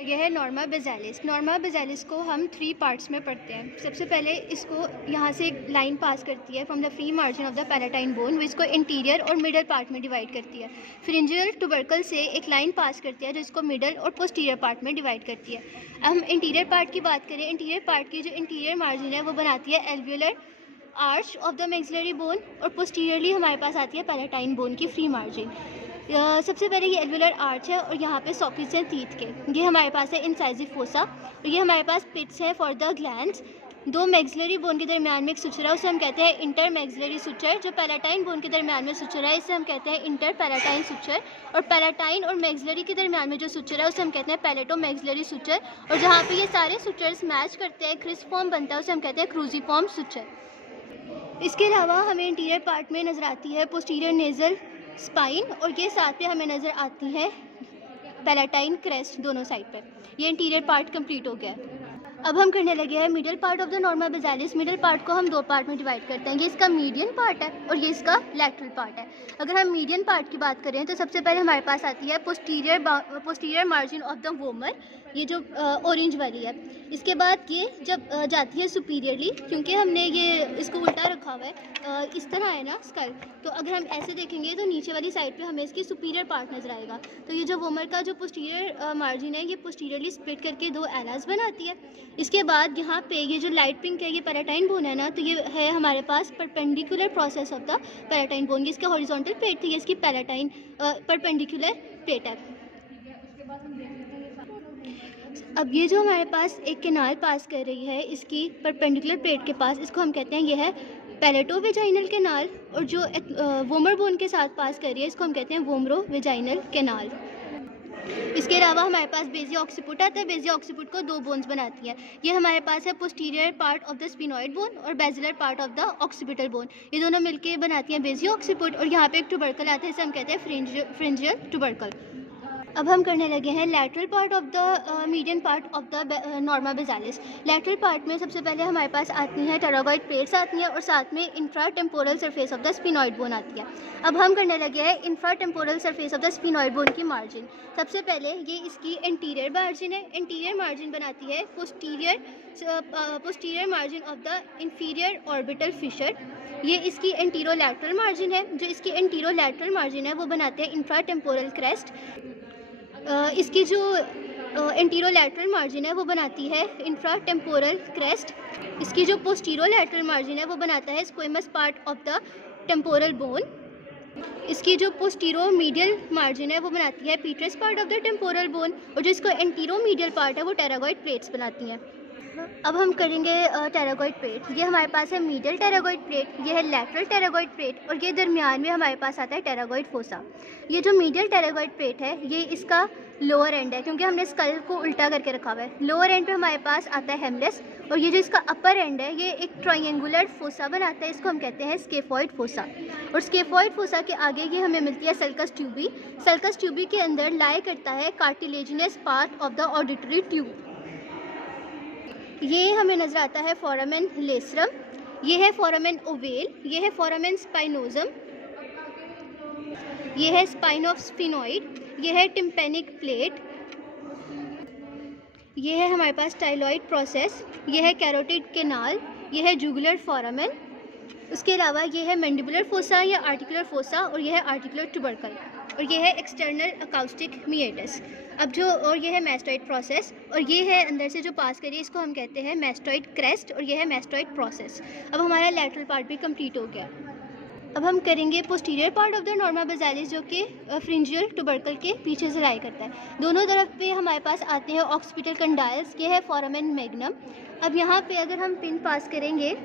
ये है Norma बेसालिस। Norma बेसालिस को हम 3 पार्ट्स में पढ़ते हैं। सबसे पहले इसको यहाँ से एक लाइन पास करती है from the free margin of the palatine bone, वो इसको इंटीरियर और मिडल पार्ट में डिवाइड करती है। फ्रिंजियल ट्यूबरकल से एक लाइन पास करती है जो इसको मिडल और पोस्टीरियर पार्ट में डिवाइड करती है। अब हम इंटीरियर पार्ट की बात करें, इंटीरियर पार्ट की जो इंटीरियर मार्जिन है वो बनाती है alveolar arch of the maxillary bone, और पोस्टीरियरली हमारे पास आती है पैलेटाइन बोन की फ्री मार्जिन। सबसे पहले ये एल्वियोलर आर्च है और यहाँ पे सॉकेट्स हैं टीथ के। ये हमारे पास है इंसाइजिव फोसा, और ये हमारे पास पिट्स है फॉर द ग्लैंड्स। दो मैक्सिलरी बोन के दरमियान में एक सुचर है, उसे हम कहते हैं इंटर मैक्सिलरी सुचर। जो पैलेटाइन बोन के दरमियान में सुचर है इसे हम कहते हैं इंटर पैलेटाइन सुचर, और पैलेटाइन और मैक्सिलरी के दरमियान में जो सुचर है उसे हम कहते हैं पैलेटो मैक्सिलरी सुचर। और जहाँ पे ये सारे सुचर्स मैच करते हैं, क्रिस फॉर्म बनता है, उसे हम कहते हैं क्रूजीफॉर्म सुचर। इसके अलावा हमें इंटीरियर पार्ट में नज़र आती है पोस्टीरियर नेजल स्पाइन, और ये साथ पे हमें नज़र आती है पैलेटाइन क्रेस्ट दोनों साइड पे। ये इंटीरियर पार्ट कंप्लीट हो गया है। अब हम करने लगे हैं middle part of the Norma बेसालिस। Middle part को हम 2 पार्ट में डिवाइड करते हैं। ये इसका मीडियन पार्ट है और ये इसका लैटरल पार्ट है। अगर हम मीडियन पार्ट की बात करें तो सबसे पहले हमारे पास आती है posterior margin of the vomer, ये जो ऑरेंज वाली है। इसके बाद ये जब जाती है सुपीरियरली, क्योंकि हमने ये इसको उल्टा रखा हुआ है, इस तरह है ना स्कल, तो अगर हम ऐसे देखेंगे तो नीचे वाली साइड पे हमें इसकी सुपीरियर पार्ट नजर आएगा। तो ये जो वोमर का जो पोस्टीरियर मार्जिन है ये पोस्टीरियरली स्प्लिट करके 2 एलाज बनाती है। इसके बाद यहाँ पे ये जो लाइट पिंक है ये पैलेटाइन बोन है ना, तो ये है हमारे पास perpendicular process of the palatine bone. ये इसका हॉरिजॉन्टल प्लेट थी, ये इसकी पैलेटाइन परपेंडिकुलर प्लेट है। अब ये जो हमारे पास एक कैनाल पास कर रही है इसकी परपेंडिकुलर प्लेट के पास, इसको हम कहते हैं ये है पैलेटो वेजाइनल कैनाल, और जो वोमर बोन के साथ पास कर रही है इसको हम कहते हैं वोमरो वेजाइनल कैनाल। इसके अलावा हमारे पास बेसियो ऑक्सीपुट आता है। बेसियो ऑक्सीपुट को 2 बोन्स बनाती है। ये हमारे पास है posterior part of the sphenoid bone और basilar part of the occipital bone. ये दोनों मिलके बनाती हैं बेसियो ऑक्सीपुट, और यहाँ पे एक ट्यूबरकल आता है, इसे हम कहते हैं फ्रिंजियल ट्यूबरकल। अब हम करने लगे हैं lateral part of the median part of the Norma बेसालिस। Lateral part में सबसे पहले हमारे पास आती हैं टेरागोइड प्लेट्स आती हैं, और साथ में infra temporal surface of the sphenoid bone आती है। अब हम करने लगे हैं infra temporal surface of the sphenoid bone की मार्जिन। सबसे पहले ये इसकी इंटीरियर मार्जिन है। इंटीरियर मार्जिन बनाती है posterior margin of the inferior orbital Fisher. ये इसकी एंटीरोलैटरल मार्जिन है। जो इसकी एंटीरोलैटरल मार्जिन है वो बनाते हैं इंफ्रा टेम्पोरल क्रेस्ट। इसकी जो एंटीरोलैटरल मार्जिन है वो बनाती है इंफ्रा टेम्पोरल क्रेस्ट। इसकी जो पोस्टीरोलैटरल मार्जिन है वो बनाता है squamous part of the temporal bone. इसकी जो पोस्टीरो मीडियल मार्जिन है वो बनाती है petrous part of the temporal bone, और जो इसका एंटीरो मीडियल पार्ट है वो टेरागोइड प्लेट्स बनाती हैं। अब हम करेंगे टेरागोइड प्लेट। ये हमारे पास है मीडियल टेरागोइड प्लेट, ये है लैटरल टेरागोइड प्लेट, और ये दरमियान में हमारे पास आता है टेरागोइड फोसा। ये जो मीडियल टेरागोइड प्लेट है ये इसका लोअर एंड है, क्योंकि हमने स्कल को उल्टा करके रखा हुआ है। लोअर एंड पे हमारे पास आता है हेमलेस, और ये जो इसका अपर एंड है ये एक ट्रायंगुलर फोसा बनाता है, इसको हम कहते हैं स्केफॉइड फोसा। और स्केफॉइड फोसा के आगे ये हमें मिलती है सल्कस ट्यूबी। सल्कस ट्यूबी के अंदर लाई करता है cartilaginous part of the auditory tube. ये हमें नज़र आता है फोरामेन लेसरम, ये है फोरामेन ओवेल, ये है फोरामेन स्पाइनोजम, ये है स्पाइन ऑफ स्फिनॉइड, ये है टिम्पेनिक प्लेट, ये है हमारे पास टाइलॉइड प्रोसेस, ये है कैरोटिड कैनाल, ये है जुगुलर फोरामेन। उसके अलावा ये है मैंडिबुलर फोसा या आर्टिकुलर फोसा, और ये है आर्टिकुलर ट्यूबरकल, और ये है एक्सटर्नल अकाउस्टिक मिएटस। अब जो और ये है मैस्टॉइड प्रोसेस, और ये है अंदर से जो पास करिए इसको हम कहते हैं मैस्टॉइड क्रेस्ट, और ये है मैस्टॉइड प्रोसेस। अब हमारा लैटरल पार्ट भी कंप्लीट हो गया। अब हम करेंगे posterior part of the Norma बेसालिस, जो कि फ्रिंजियल ट्यूबरकल के पीछे से लाई करता है। दोनों तरफ पे हमारे पास आते हैं ऑक्सीपिटल कंडाइल्स, ये है फोरामेन मैग्नम। अब यहाँ पे अगर हम पिन पास करेंगे,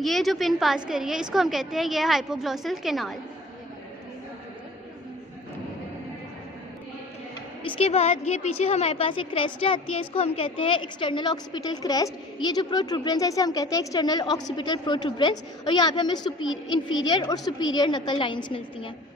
ये जो पिन पास करी है इसको हम कहते हैं ये है हाइपोग्लॉसल कैनाल। इसके बाद ये पीछे हमारे पास एक क्रेस्ट आती है, इसको हम कहते हैं एक्सटर्नल ऑक्सीपिटल क्रेस्ट। ये जो प्रोट्रूबरेंस है इसे हम कहते हैं एक्सटर्नल ऑक्सीपिटल प्रोट्रूबरेंस, और यहाँ पे हमें इंफीरियर और सुपीरियर नकल लाइंस मिलती हैं।